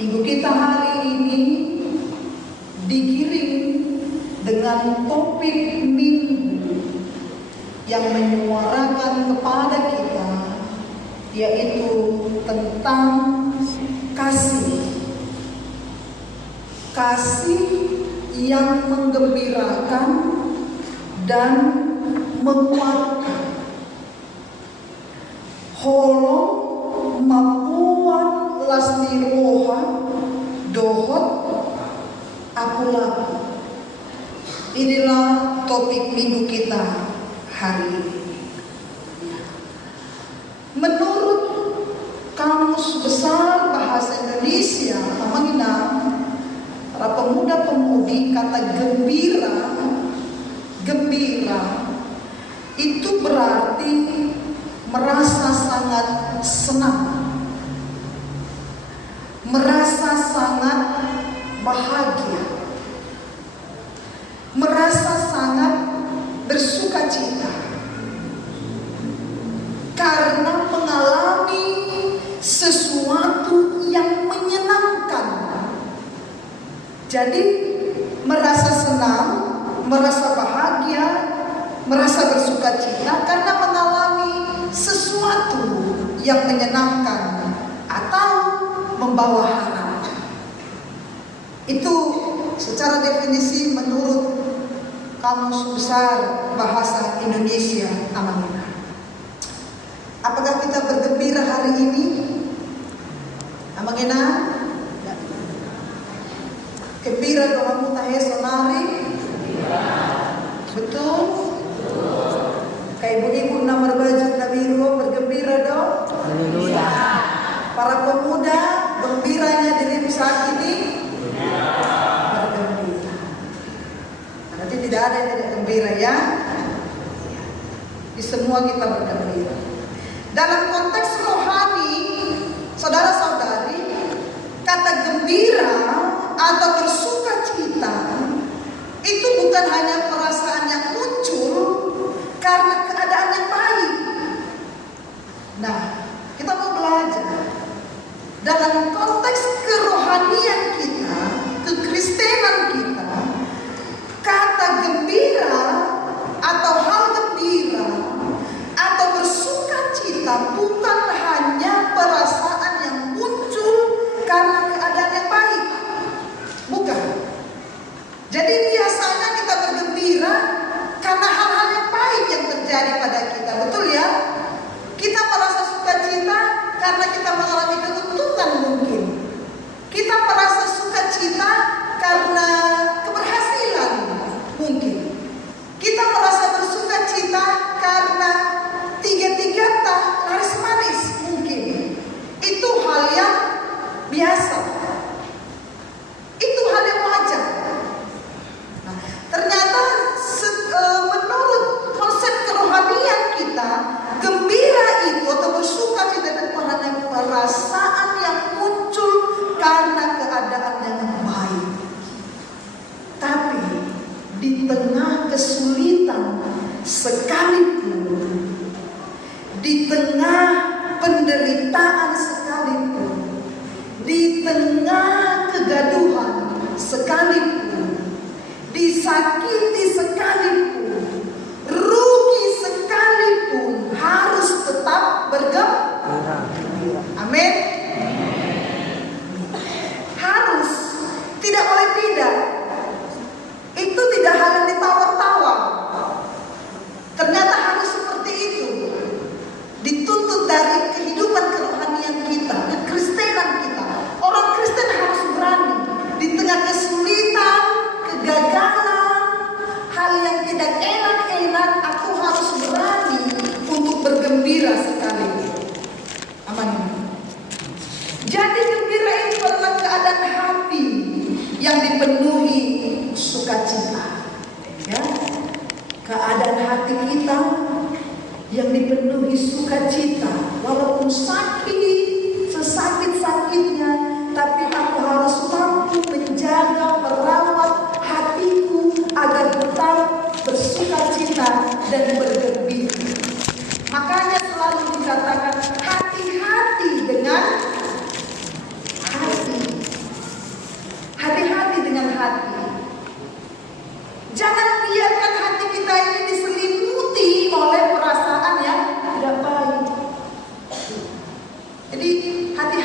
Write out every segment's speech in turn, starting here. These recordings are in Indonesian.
Minggu kita hari ini digiring dengan topik minggu yang menyuarakan kepada kita, yaitu tentang kasih. Kasih yang menggembirakan dan menguatkan. Holong mapuan lasni roha dohot akulah. Inilah topik minggu kita hari ini. Menurut Kamus Besar Bahasa Indonesia, Amangina, para pemuda-pemudi, kata gembira itu berarti merasa sangat senang, merasa sangat bahagia, merasa sangat bersukacita karena mengalami sesuatu yang menyenangkan. Jadi merasa senang, merasa bahagia, merasa bersukacita karena mengalami sesuatu yang menyenangkan atau membawa harap. Itu secara definisi menurut Kamus Besar Bahasa Indonesia Amangina. Apakah kita bergembira hari ini? Amangina? Gembira doamu tahe sonari? Betul? Kayak ibu-ibu nomor baju Nabiru bergembira dong? Haleluya. Para pemuda gembiranya dirimu saat ini? Bergembira. Nanti tidak ada yang tidak gembira ya. Di semua kita bergembira. Dalam konteks rohani, saudara-saudari, kata gembira atau bersukacita itu bukan hanya perasaan yang muncul karena keadaan yang baik. Nah, kita mau belajar dalam konteks kerohanian kita, kekristenan kita, kata gembira atau hal gembira atau bersukacita bukan hanya perasaan yang muncul karena keadaan yang baik. Bukan. Jadi biasanya kita bergembira karena hal-hal yang baik yang terjadi pada kita. Betul ya? Kita merasa sukacita karena kita mengalami keuntungan mungkin. Kita merasa sukacita karena keberhasilan mungkin. Kita merasa bersukacita karena tiga-tiga laris manis mungkin. Itu hal yang biasa. Itu hal yang wajar. Nah, ternyata menurut konsep kerohanian kita, gembira itu atau bersukacita itu bukan perasaan yang muncul karena keadaan yang baik, tapi di tengah kesulitan sekalipun, di tengah penderitaan sekalipun, di tengah kegaduhan sekalipun, disakiti sekalipun, rugi sekalipun, harus tetap bergembira. Amin. Harus, tidak boleh tidak. Itu tidak hal yang ditawar-tawar. Ternyata harus seperti itu. Dituntut dari kehidupan kerohanian kita, kekristenan kita. Orang Kristen harus berani di tengah kesulitan, kegagalan, hal yang tidak enak-enak, aku harus berani untuk bergembira sekali. Amin. Jadi gembira itu adalah keadaan hati yang dipenuhi sukacita. Ya, keadaan hati kita yang dipenuhi sukacita, walaupun sakit, sesakit-sakitnya, tapi aku harus mampu menjaga, merawat hatiku agar tetap bersukacita dan bergembira. Makanya selalu dikatakan hati-hati dengan hati.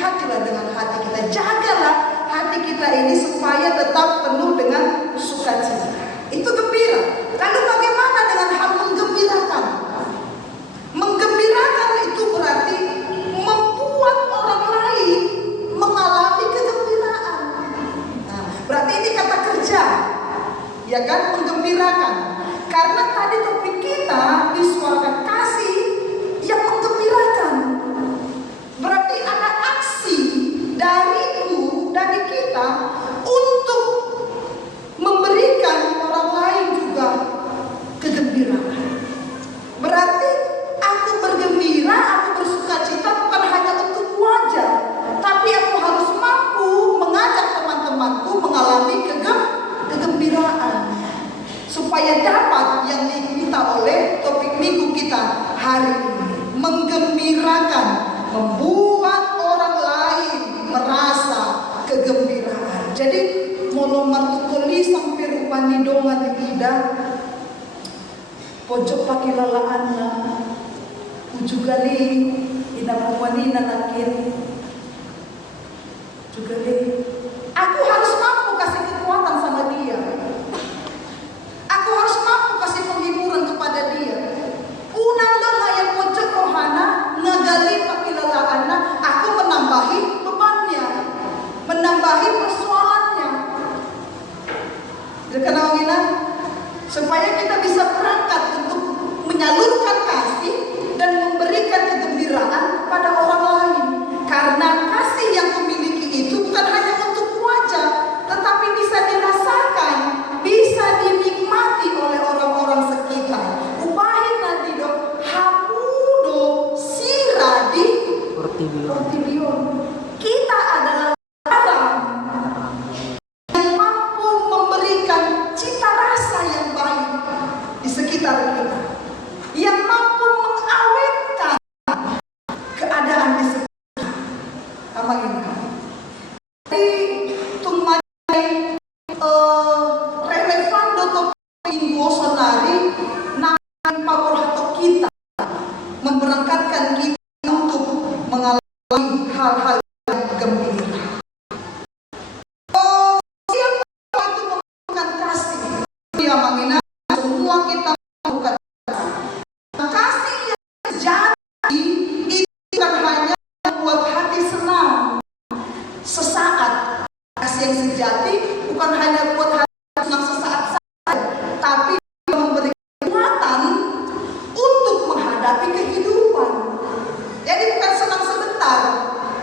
hati-hatilah dengan hati kita. Jagalah hati kita ini supaya tetap penuh dengan sukacita. Itu gembira. Lalu bagaimana dengan hal menggembirakan? Menggembirakan itu berarti membuat orang lain mengalami kegembiraan. Nah, berarti ini kata kerja, ya kan, menggembirakan. Karena tadi topik kita disuarakan kasih yang menggembirakan. Berarti ada aksi dariku, dari kita untuk memberikan orang lain juga kegembiraan. Berarti aku bergembira, aku bersukacita bukan hanya untuk wajah, tapi aku harus mampu mengajak teman-temanku mengalami kegembiraan, supaya dapat yang diminta oleh topik minggu kita hari ini, menggembirakan, membuat orang lain merasa kegembiraan. Jadi mono martukoli sampai rupani dongan ida pojok pakai lalaanna juga li ina pumanina nakin juga li. Aku harus mampu kasih kekuatan sama dia. Aku harus mampu kasih penghiburan kepada dia. Unang dong ayat pojok rohana ngagali pakai lalaanna, aku menambahi bebannya, menambahi persoalannya. Kenal gina? Supaya kita bisa berangkat untuk menyalurkan kasih dan memberikan kegembiraan kepada orang lain. Karena kasih yang kumiliki itu bukan hanya untuk wajah, tetapi bisa dirasakan, bisa dinikmati oleh orang-orang sekitar. Upahin nanti dong, hamudo siradi portibion. Kita adalah orang yang mampu memberikan cita rasa yang baik di sekitar kita, yang mampu mengawetkan keadaan di sekitar. Apa ini? Jadi tumai relevan doto minggu sonari nang paborhato kita memberangkatkan kita untuk mengalami hal-hal yang gembira. Siapa itu membutuhkan kasih? Dia mengenal semua kita bukan kasih yang sejati itu bukan hanya membuat hati senang sesaat. Kasih yang sejati bukan hanya buat hati senang sesaat saja, tapi memberi kekuatan untuk menghadapi kehidupan. Jadi bukan senang sebentar,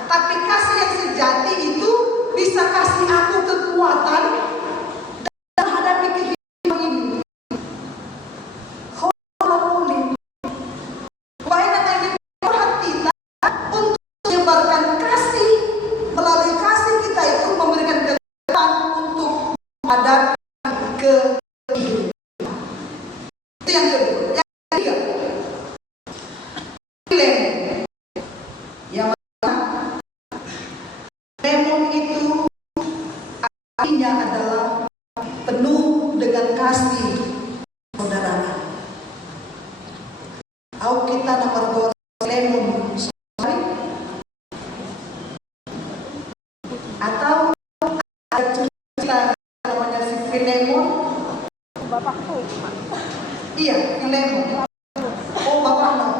tapi kasih yang sejati itu bisa kasih aku kekuatan dalam menghadapi kehidupan ini. Untuk menyebarkan kasih, melalui kasih kita itu memberikan kekuatan untuk menghadapi kehidupan. Itu yang kedua. Yang ketiga, lemon. Yang mana lemon itu artinya adalah penuh dengan kasih saudara. Au kita nomor 2 lemon atau ada cerita namanya si Filemon. Bapakku. Iya, Filemon. Oh, bapaknya.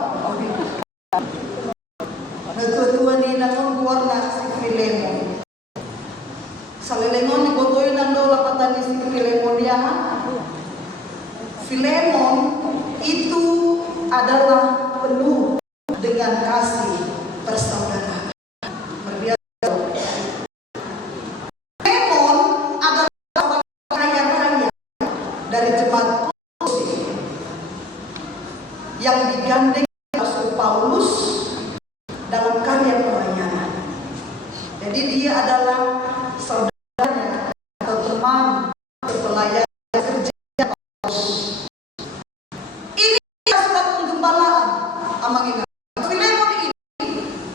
Nagtutuwa ni nakong warna si Filemon. Sa Filemon ni botoy nang dola patani si Filemon ya. Filemon itu adalah penuh dengan kasih persaudaraan. Berbiasa. Filemon adalah orang kaya-raya dari jemaat yang digandeng Rasul Paulus dalam karya pelayanan. Jadi dia adalah saudaranya atau teman pelayan kerja Paulus. Ini surat penggembalaan. Amang ingat, Filemon ini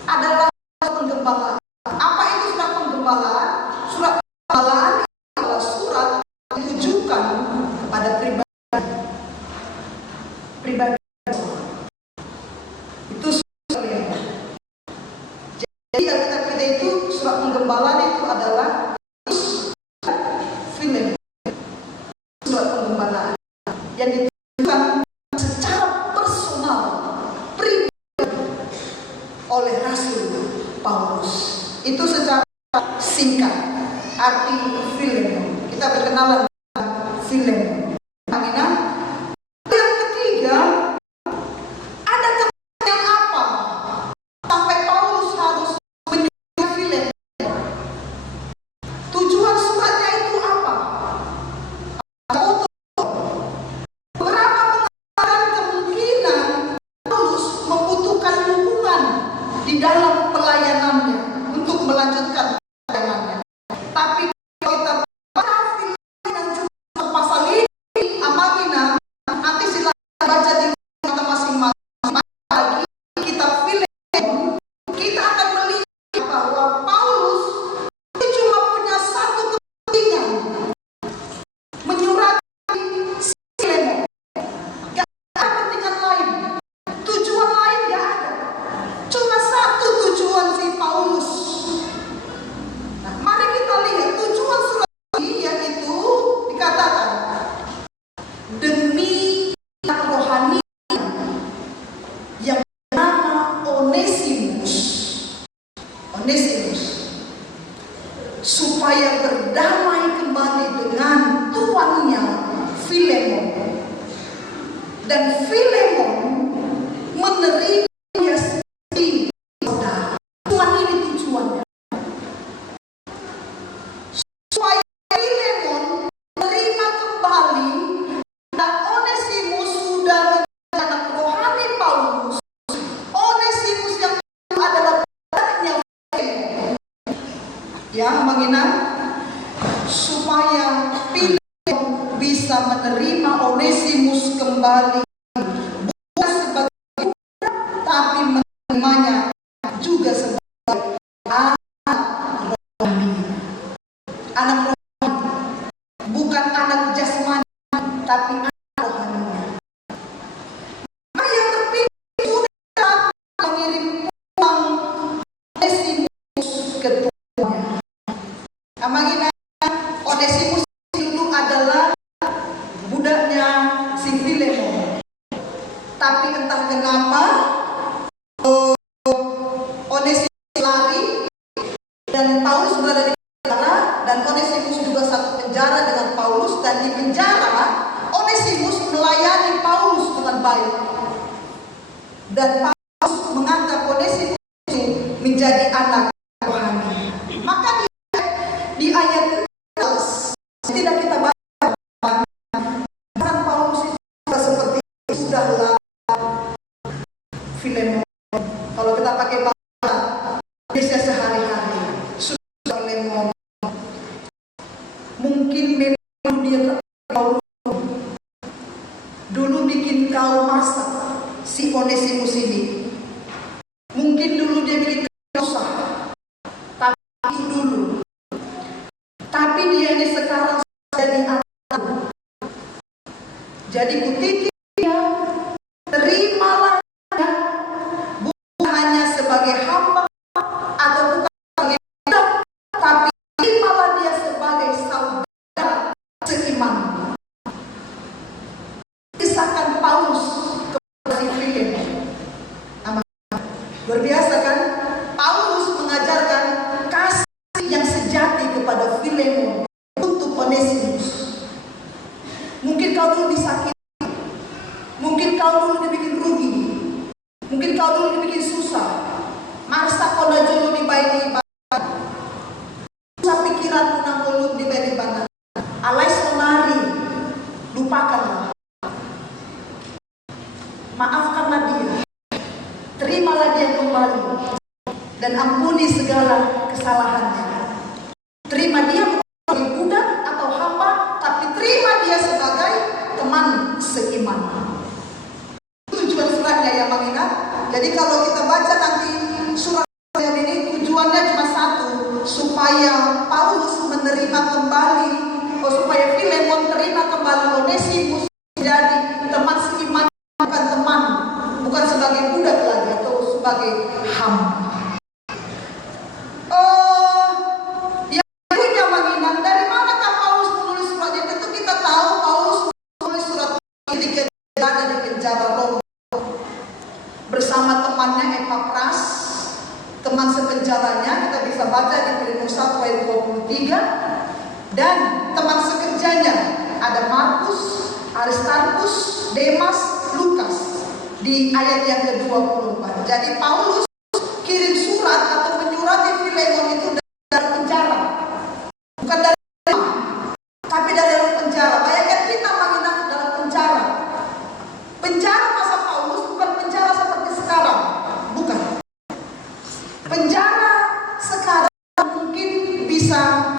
adalah surat penggembalaan. Apa itu surat penggembalaan? Surat penggembalaan adalah surat yang ditujukan kepada pribadi. Itu surat Filemon. Jadi kalau kita surat penggembalaan itu adalah Filemon, surat penggembalaan yang dituliskan secara personal, pribadi oleh Rasul Paulus. Itu secara singkat arti Filemon. Kita berkenalan dengan Filemon. Amina. Yang ketiga, ada kepentingan apa sampai Paulus harus menyuruh Filemon? Tujuan suratnya itu apa? Beberapa mengatakan kemungkinan Paulus membutuhkan dukungan di dalam pelayanannya untuk melanjutkan pelayanannya. Tapi kalau kita baca Filemon yang cuma pasal ini, Amagina, nanti silakan baca di kita masing-masing. Lagi kitab Filemon, kita akan melihat bahwa Paulus itu cuma punya satu kepentingan, menyurati Filemon. Gak ada kepentingan lain, tujuan lain gak ada. Cuma satu tujuan si Paulus. Nah, mari kita lihat tujuan surat ini, yaitu dikatakan demi anak rohani yang bernama Onesimus, supaya berdamai kembali dengan tuannya Filemon, dan Filemon menerima dia seperti saudara. Tuhan ini tujuannya, supaya Filemon menerima kembali, dan Onesimus sudah menjadi anak rohani Paulus. Onesimus yang itu adalah budannya Filemon. Ya, mengingat supaya Filemon bisa menerima Onesimus kembali, bukan sebagai budak, tapi menerimanya juga sebagai anak rohani. Anak rohani, bukan anak jasmani, tapi anak rohani. Maka yang terpilih sudah mengirim pulang Onesimus ke tuannya. Amagina, Onesimus dulu adalah budaknya si Filemon. Tapi entah kenapa Onesimus lari dan Paulus berada di penjara, dan Onesimus juga satu penjara dengan Paulus, dan di penjara Onesimus melayani Paulus dengan baik, dan Paulus menganggap Onesimus menjadi anak rohani. Maka di ayat 11 tidak kita baca kan Paulus itu seperti sudahlah Filemon. Kalau kita pakai bahasa Indonesia sehari-hari, sudah Filemon. Mungkin memang dia terlalu dulu bikin kau masak si Onesimus ini. Mungkin dulu dia bikin kau susah, tapi dulu. Tapi dia ini sekarang jadi anak. Jadi kutitip dia, terimalah dia, bukan hanya sebagai hamba atau bukan sebagai budak, tapi terimalah dia sebagai saudara seiman. Kisahkan Paulus kepada si Filemon. Luar biasa kan? Paulus mengajarkan kasih yang sejati kepada Filemon untuk Onesimus. Mungkin kau dulu disakiti, mungkin kau dulu dibikin rugi, mungkin kau dulu dibikin susah. Masa kau dulu dibayar ibadah, susah pikiran punang dulu dibayar ibadah. Alai sonari, lupakanlah, maafkanlah dia, terimalah dia kembali, dan ampuni segala kesalahannya. Terima dia bukan sebagai budak atau hamba, tapi terima dia sebagai teman seiman. Tujuan suratnya ya mengingat. Jadi kalau kita baca nanti surat ini, tujuannya cuma satu, supaya Paulus menerima kembali, supaya Filemon terima kembali Onesimus menjadi teman seiman, bukan teman, bukan sebagai budak lagi atau sebagai hamba. Oh, dan teman sekerjanya ada Markus, Aristarkus, Demas, Lukas di ayat yang ke-24. Jadi Paulus kirim surat atau menyurati Filemon itu dari penjara, bukan dari rumah, tapi dari penjara. Bayangkan kita menginap dalam penjara. Penjara masa Paulus bukan penjara seperti sekarang, bukan. Penjara sekarang mungkin bisa